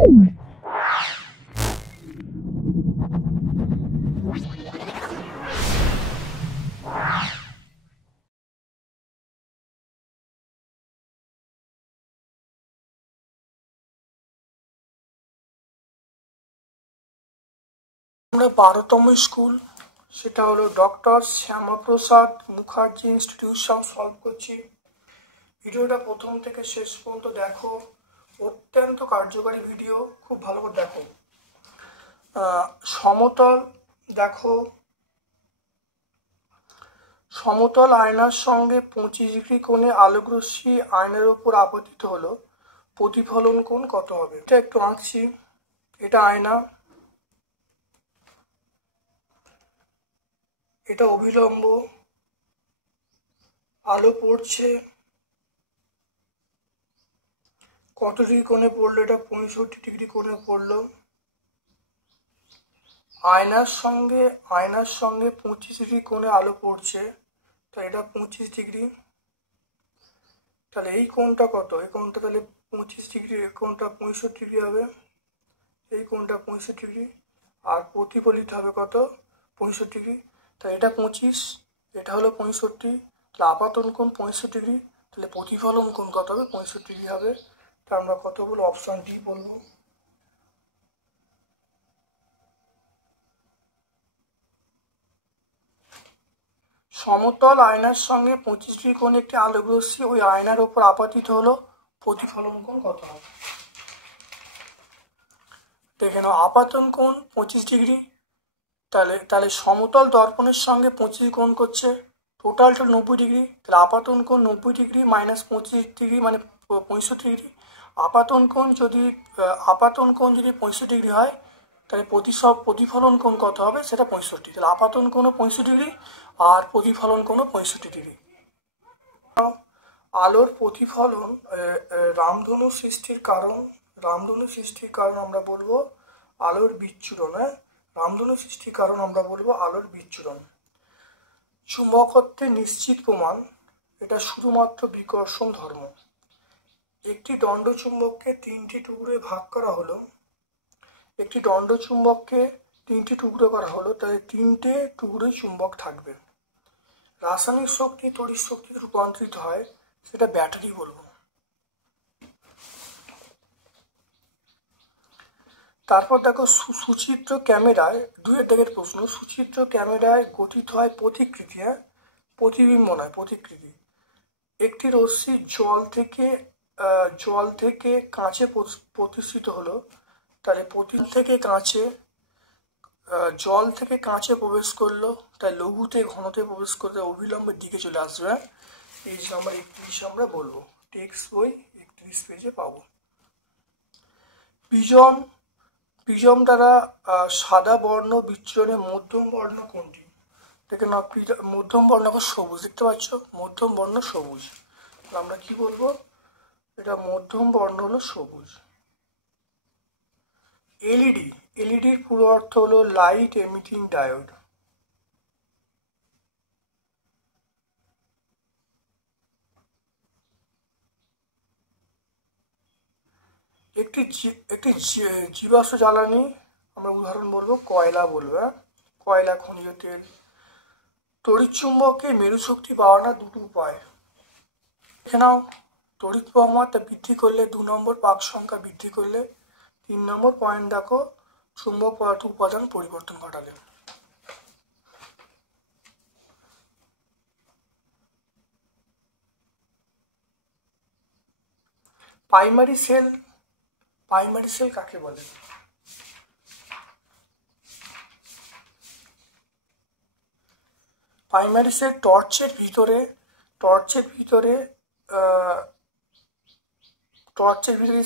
আমরা 12তম স্কুল, সেটা হলো doctor Shyamaprasad Mukherjee institution solve করছি। ভিডিওটা প্রথম থেকে শেষ পর্যন্ত দেখো, অত্যন্ত কার্যকারী ভিডিও, খুব ভালো করে দেখো। সমতল দেখো, সমতল আয়নার সঙ্গে 25 ডিগ্রি কোণে আলোকরশ্মি আয়নার উপর আপতিত হলো, প্রতিফলন কোণ কত হবে? এটা একটু আঁকছি। এটা আয়না, এটা অভিলম্ব, আলো পড়ছে কত ডিগ্রি কোণে পড়লো? এটা 65 ডিগ্রি কোণে পড়লো। আয়নার সঙ্গে 25 ডিগ্রি কোণে আলো পড়ছে, তো এটা 25 ডিগ্রি। তাহলে এই কোণটা কত? এই কোণটা তাহলে 25 ডিগ্রি, এই কোণটা 65 ডিগ্রি হবে, এই কোণটা 65 ডিগ্রি, আর প্রতিফলিত হবে কত? 65 ডিগ্রি। তাহলে এটা 25, এটা হলো 65, তাহলে আপাতন কোণ 65 ডিগ্রি, তাহলে প্রতিফলন কোণ কত হবে? 65 ডিগ্রি হবে। তা আমরা কত বলবো? অপশন ডি বলবো। সমতল আয়নার সঙ্গে 25 ডিগ্রি কোণে একটি আলোকরশ্মি ওই আয়নার উপর আপতিত হলো, প্রতিফলন কোণ কত হবে? দেখে নাও, আপাতন কোণ 25 ডিগ্রি, তাহলে সমতল দর্পণের সঙ্গে 25 কোণ করছে, টোটালটা 90 ডিগ্রি। তাহলে আপাতন কোণ 90 ডিগ্রি মাইনাস 25 ডিগ্রি মানে 65 ডিগ্রি। আপাতন কোণ যদি 65 ডিগ্রি হয়, তাহলে প্রতিফলন কোণ কত হবে? সেটা 65। তাহলে আপাতন কোণও 65 ডিগ্রি আর প্রতিফলন কোণও 65 ডিগ্রি। আলোর প্রতিফলন, রামধনু সৃষ্টির কারণ আমরা বলবো আলোর বিচ্ছুরণ। রামধনু সৃষ্টির কারণ আমরা বলবো আলোর বিচ্ছুরণ। চুম্বকত্বের নিশ্চিত প্রমাণ, এটা শুধুমাত্র বিকর্ষণ ধর্ম। একটি দণ্ডচুম্বককে 3টি টুকরোয় ভাগ করা হলো, একটি দণ্ডচুম্বককে 3টি টুকরো করা হলো, তাহলে 3টে টুকরোই চুম্বক থাকবে। রাসায়নিক শক্তি তড়িৎ শক্তিতে রূপান্তরিত হয়, সেটা ব্যাটারি বলবো। তারপর দেখো, সুচিত্র ক্যামেরায় 2 দাগের প্রশ্ন, সুচিত্র ক্যামেরায় গঠিত হয় প্রতিকৃতি, প্রতিবিম্ব নয়, প্রতিকৃতি। একটি রশ্মি জল থেকে কাঁচে প্রতিষ্ঠিত হলো, তাহলে জল থেকে কাঁচে প্রবেশ করলো, তাই লঘুতে ঘনতে প্রবেশ করতে অবিলম্বের দিকে চলে আসবে। পেজ নাম্বার 31 আমরা বলবো, টেক্সট বই 31 পেজে পাবো। প্রিজম দ্বারা সাদা বর্ণ বিচ্ছুরণের মধ্যম বর্ণ কোনটি? দেখে না, মধ্যম বর্ণ সবুজ, দেখতে পাচ্ছ, মধ্যম বর্ণ সবুজ। আমরা কি বলবো? এটা মধ্যম বর্ণ হলো সবুজ। এলইডির পুরো অর্থ হলো লাইট এমিটিং ডায়োড। একটি জীবাশ্ম জ্বালানি আমরা উদাহরণ বলবো কয়লা বলবো, কয়লা, খনিজ তেল। তড়িৎচুম্বককে মেরুশক্তি বাড়ানোর 2টি উপায়। এখানেও তড়িৎ প্রবাহমাত্রা বৃদ্ধি করলে 2 নম্বর পাক সংখ্যা বৃদ্ধি করলে, 3 নম্বর পয়েন্ট দেখো, চুম্বক পদার্থ উপাদান পরিবর্তন ঘটালে। প্রাইমারি সেল কাকে বলে? প্রাইমারি সেল টর্চের ভিতরে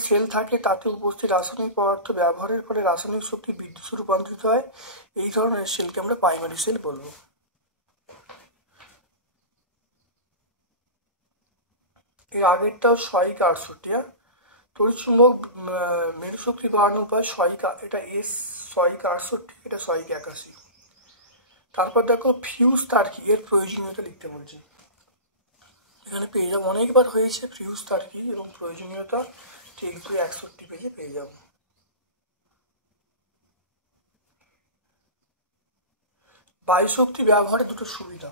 সেল থাকে, তাতে উপস্থিত রাসায়নিক পদার্থ ব্যবহারের ফলে রাসায়নিক শক্তি বিদ্যুৎ রূপান্তরিত হয়। এই ধরনের সেলকে আমরা প্রাইমারি সেল বলবো। এর আগেরটাও 668, তড়িৎচুম্বক মেরুশক্তি বাড়ানোর উপায় 6, এটা S 668, এটা 681। তারপর দেখো, ফিউজ তার কি? এর প্রয়োজনীয়তা লিখতে বলছে। এখানে পেয়ে যাবো, অনেকবার হয়েছে ফিউজ তার কি এবং প্রয়োজনীয়তা, টেক্সট বই 61 পেজে পেয়ে যাবো। বায়ুশক্তি ব্যবহারে দুটো সুবিধা,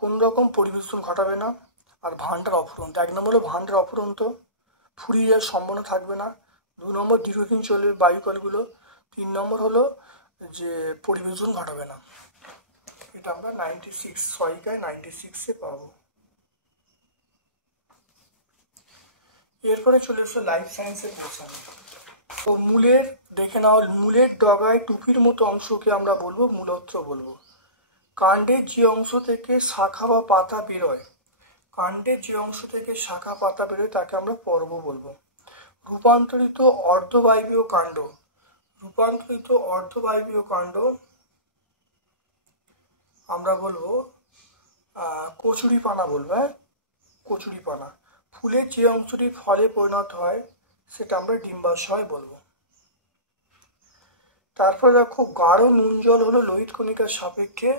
কোন রকম পরিবেশন ঘটাবে না, আর ভাণ্ডার অফুরন্ত। 1 নম্বর হলো ভাণ্ডার অফুরন্ত, ফুরিয়ে যাওয়ার সম্ভাবনা থাকবে না। 2 নম্বর দীর্ঘদিন চলবে বায়ুকলগুলো। 3 নম্বর হলো যে পরিবেশন ঘটাবে না। এটা আমরা 96 সহায়িকায় 96-এ পাবো। এরপরে চলে এসো লাইফ সায়েন্সের কোশ্চেন। তো মূলের দেখে নাও, মূলের ডগায় টুপির মতো অংশকে আমরা বলবো মূলত্র বলবো। কাণ্ডের যে অংশ থেকে শাখা বা পাতা বেরোয়, কাণ্ডের যে অংশ থেকে শাখা পাতা বেরোয় তাকে আমরা পর্ব বলবো। রূপান্তরিত অর্ধবায়বীয় কাণ্ড, রূপান্তরিত অর্ধবায়বীয় কাণ্ড আমরা বলবো কচুরিপানা বলবো। কচুরিপানা। ফুলের যে অংশটি ফলে পরিণত হয় সেটা আমরা ডিম্বাশয় বলবো। তারপর দেখো গাঢ় নুন জল হলো লোহিত কণিকার সাপেক্ষে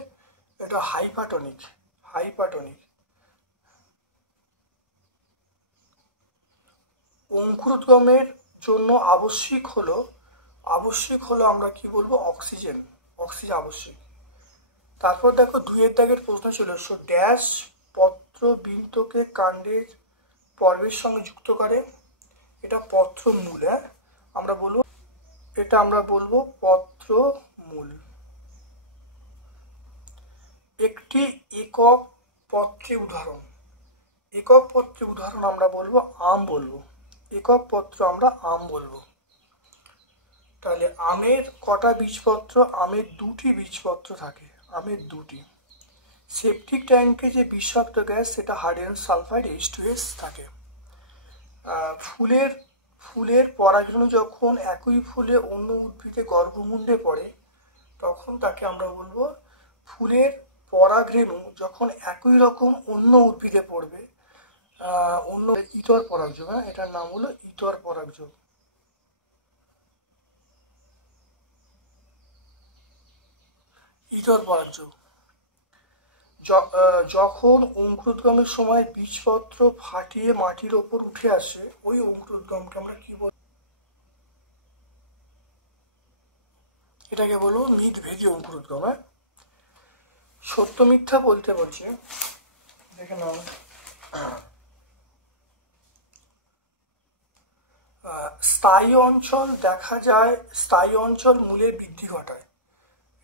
এটা হাইপাটনিক, হাইপাটনিক। অঙ্কুরোদ্গমের জন্য আবশ্যিক হলো আমরা কি বলবো অক্সিজেন, অক্সিজেন আবশ্যিক। তারপর দেখো 2-এর দাগের প্রশ্ন ছিল ড্যাশ পত্র বৃন্তকে কাণ্ডের পর্বের সঙ্গে যুক্ত করে, এটা পত্র মূল। আমরা বলবো এটা আমরা বলবো পত্র মূল। একটি একক পত্রের উদাহরণ, একক পত্রের উদাহরণ আমরা বলবো আম বলবো, একক পত্র আমরা আম বলবো। তাহলে আমের কটা বীজপত্র? আমের 2টি বীজপত্র থাকে, আমের 2টি। সেপটিক ট্যাঙ্কে যে বিষাক্ত গ্যাস সেটা হাইড্রোজেন সালফাইড H2S থাকে। ফুলের পরাগরেণু যখন একই ফুলে অন্য উদ্ভিদে গর্ভমুণ্ডে পড়ে তখন তাকে আমরা বলবো, ফুলের পরাগরেণু যখন একই রকম অন্য উদ্ভিদে পড়বে অন্য ইতর পরাগযোগ, এটার নাম হলো ইতর পরাগযোগ। ইতর পরাগযোগ। যখন অঙ্কুরোদ্গমের সময় বীজপত্র ফাটিয়ে মাটির ওপর উঠে আসে ওই অঙ্কুরোদ্গমকে আমরা কি বলবো? এটাকে বলবো মিতভেদী অঙ্কুরোদ্গম। সত্য মিথ্যা বলতে বলছি, দেখে নাও। স্থায়ী অঞ্চল দেখা যায়, স্থায়ী অঞ্চল মূলের বৃদ্ধি ঘটায়,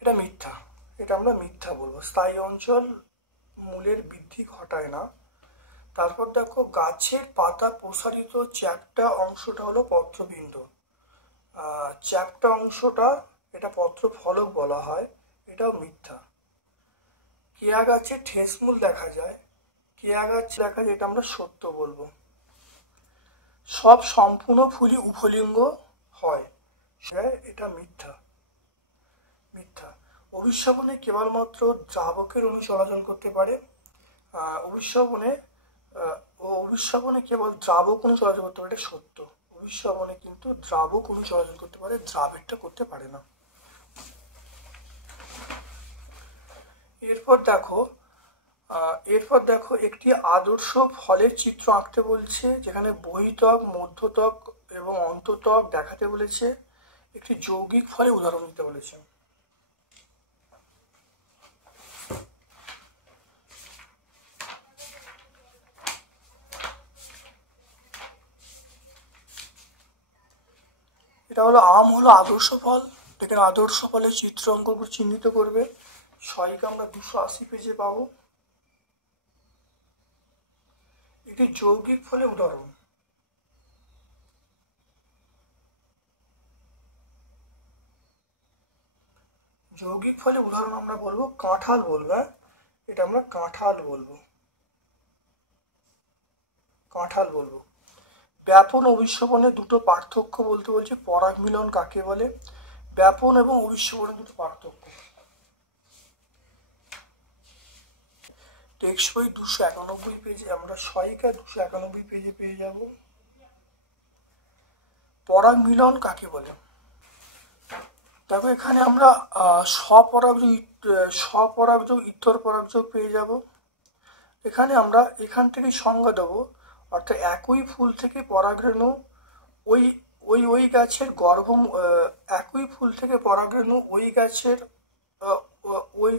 এটা মিথ্যা, এটা আমরা মিথ্যা বলবো। স্থায়ী অঞ্চল মূলের বৃদ্ধি ঘটায় না। তারপর দেখো গাছের পাতা প্রসারিত চ্যাপ্টা অংশটা হলো পত্রবিন্দু, চ্যাপ্টা অংশটা এটা পত্র ফলক বলা হয়, এটাও মিথ্যা। কেয়া গাছে ঠেসমূল দেখা যায়, কেয়া গাছ দেখা যায়, এটা আমরা সত্য বলবো। সব সম্পূর্ণ ফুলই উভলিঙ্গ হয়, এটা মিথ্যা, মিথ্যা। অভিস্রাবণে কেবলমাত্র দ্রাবকের অণু চলাচল করতে পারে, অভিস্রাবণে কেবল দ্রাবক অণু চলাচল করতে পারে, এটা সত্য। অভিস্রাবণে কিন্তু দ্রাবক অণু চলাচল করতে পারে, দ্রাবেরটা করতে পারে না। এরপর দেখো একটি আদর্শ ফলের চিত্র আঁকতে বলছে, যেখানে বহিঃত্বক, মধ্যত্বক এবং অন্তত্বক দেখাতে বলেছে। একটি যৌগিক ফলের উদাহরণ দিতে বলেছে। এটা হলো আম হলো আদর্শ ফল। এখানে আদর্শ ফলের চিত্র অঙ্কন করে চিহ্নিত করবে। সহায়িকা আমরা 280 পেজে পাবো। একটি যৌগিক ফলের উদাহরণ, যৌগিক ফলের উদাহরণ আমরা বলবো কাঁঠাল বলবো। এটা আমরা কাঁঠাল বলবো, কাঁঠাল বলবো। ব্যাপন অভিস্রাবণে দুটো পার্থক্য বলতে বলছে, পরাগ মিলন কাকে বলে? ব্যাপন এবং অভিস্রাবণের দুটো পার্থক্য। টেক্সট বই 291 পেজে, আমরা সহায়িকা 291 পেজে পেয়ে যাব। পরাগ মিলন কাকে বলে? দেখো এখানে আমরা স্বপরাগযোগ ইতর পরাগযোগ পেয়ে যাব। এখানে আমরা এখান থেকে সংজ্ঞা দেবো, অর্থাৎ একই ফুল থেকে পরাগরেণু ওই গাছের একই ফুল থেকে পরাগরেণু ওই গাছের ওই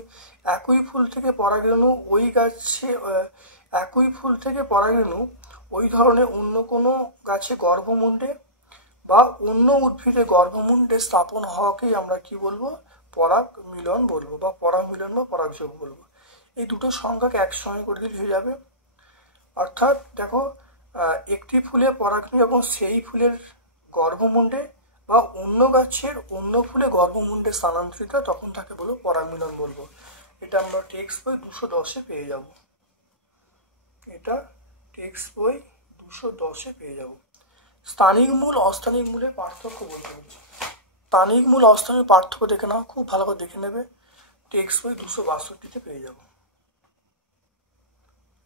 একই ফুল থেকে পরাগরেণু ওই গাছে একই ফুল থেকে পরাগরেণু ওই ধরনের অন্য কোনো গাছে গর্ভমুণ্ডে বা অন্য উদ্ভিদে গর্ভমুণ্ডে স্থাপন হওয়াকেই আমরা কি বলবো, পরাগ মিলন বলবো, বা পরাগ মিলন বা পরাগযোগ বলবো। এই দুটো সংখ্যাকে একসঙ্গে করে দিলে হয়ে যাবে। অর্থাৎ দেখো, একটি ফুলে পরাগরেণু এবং সেই ফুলের গর্ভমুণ্ডে বা অন্য গাছের অন্য ফুলে গর্ভমুণ্ডে স্থানান্তরিত, তখন তাকে বলবো পরাগ মিলন বলবো। এটা আমরা টেক্সট বই 210-এ পেয়ে যাব। এটা টেক্সট বই 210-এ পেয়ে যাব। স্থানিক মূল অস্থানিক মূলের পার্থক্য বলতে হচ্ছে। স্থানিক মূল অস্থানিক পার্থক্য দেখে নাও, খুব ভালো করে দেখে নেবে। টেক্সট বই 262-তে পেয়ে যাব।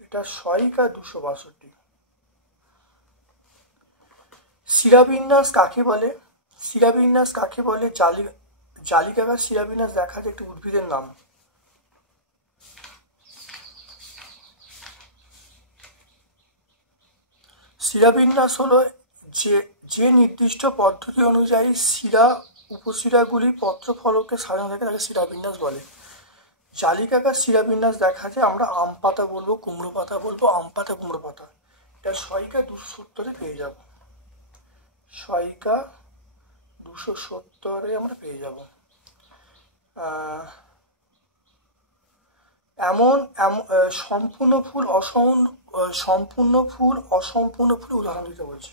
এটা সহায়িকা 262। শিরাবিন্যাস কাকে বলে? শিরাবিন্যাস কাকে বলে? জালিকাকার শিরাবিন্যাস দেখা যায় একটি উদ্ভিদের নাম। শিরাবিন্যাস হলো যে নির্দিষ্ট পদ্ধতি অনুযায়ী শিরা উপশিরাগুলি পত্রফলকে সাজানো থাকে তাকে শিরাবিন্যাস বলে। জালিকাকার শিরাবিন্যাস দেখা যায় আমরা আম পাতা বলবো, কুমড়ো পাতা বলবো, আম পাতা কুমড়ো পাতা। এটা সহায়িকা 270-এ পেয়ে যাব। সহায়িকা 270-এ আমরা পেয়ে যাব। সম্পূর্ণ ফুল অসম্পূর্ণ ফুল উদাহরণ দিতে বলছে।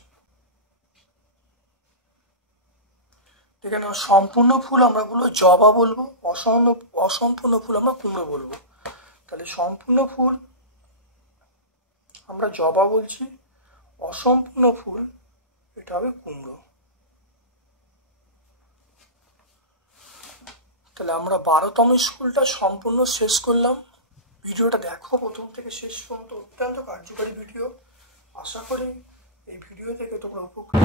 এখানে সম্পূর্ণ ফুল আমরা বলবো জবা বলবো, অসম্পূর্ণ ফুল আমরা কুমড়ো বলবো। তাহলে সম্পূর্ণ ফুল আমরা জবা বলছি, অসম্পূর্ণ ফুল এটা হবে কুমড়ো। তাহলে আমরা 12তম স্কুলটা সম্পূর্ণ শেষ করলাম। ভিডিওটা দেখো প্রথম থেকে শেষ পর্যন্ত, অত্যন্ত কার্যকারী ভিডিও। আশা করি এই ভিডিও থেকে তোমরা উপকৃত।